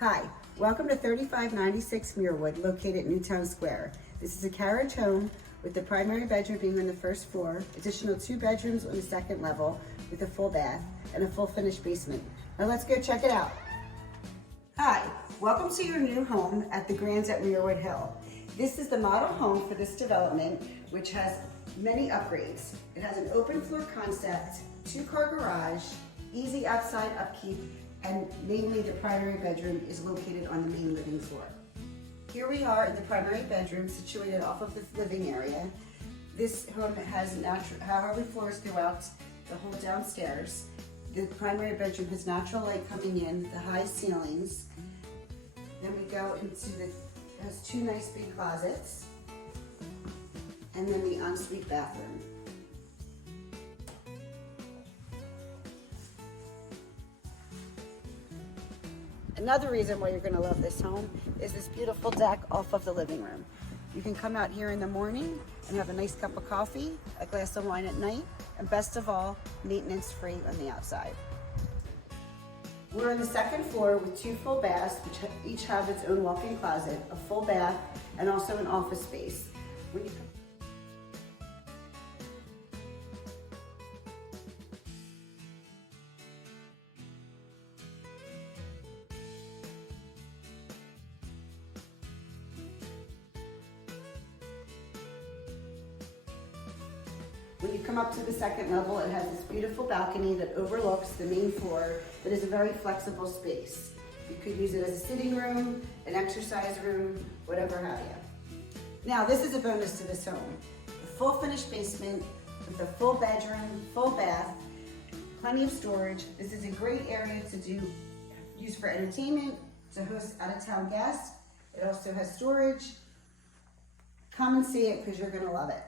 Hi, welcome to 3596 Muirwood, located at Newtown Square. This is a carriage home with the primary bedroom being on the first floor, additional 2 bedrooms on the second level with a full bath and a full finished basement. Now let's go check it out. Hi, welcome to your new home at the Grande at Muirwood Hill. This is the model home for this development, which has many upgrades. It has an open floor concept, 2-car garage, easy outside upkeep, and mainly the primary bedroom is located on the main living floor. Here we are in the primary bedroom situated off of the living area. This home has hardwood floors throughout the whole downstairs. The primary bedroom has natural light coming in, the high ceilings. Then we go into it has 2 nice big closets, and then the ensuite bathroom. Another reason why you're going to love this home is this beautiful deck off of the living room. You can come out here in the morning and have a nice cup of coffee, a glass of wine at night, and best of all, maintenance free on the outside. We're on the second floor with 2 full baths, which each have its own walk-in closet, a full bath, and also an office space. When you come up to the second level, it has this beautiful balcony that overlooks the main floor that is a very flexible space. You could use it as a sitting room, an exercise room, whatever have you. Now, this is a bonus to this home. A full finished basement with a full bedroom, full bath, plenty of storage. This is a great area to use for entertainment, to host out-of-town guests. It also has storage. Come and see it because you're gonna love it.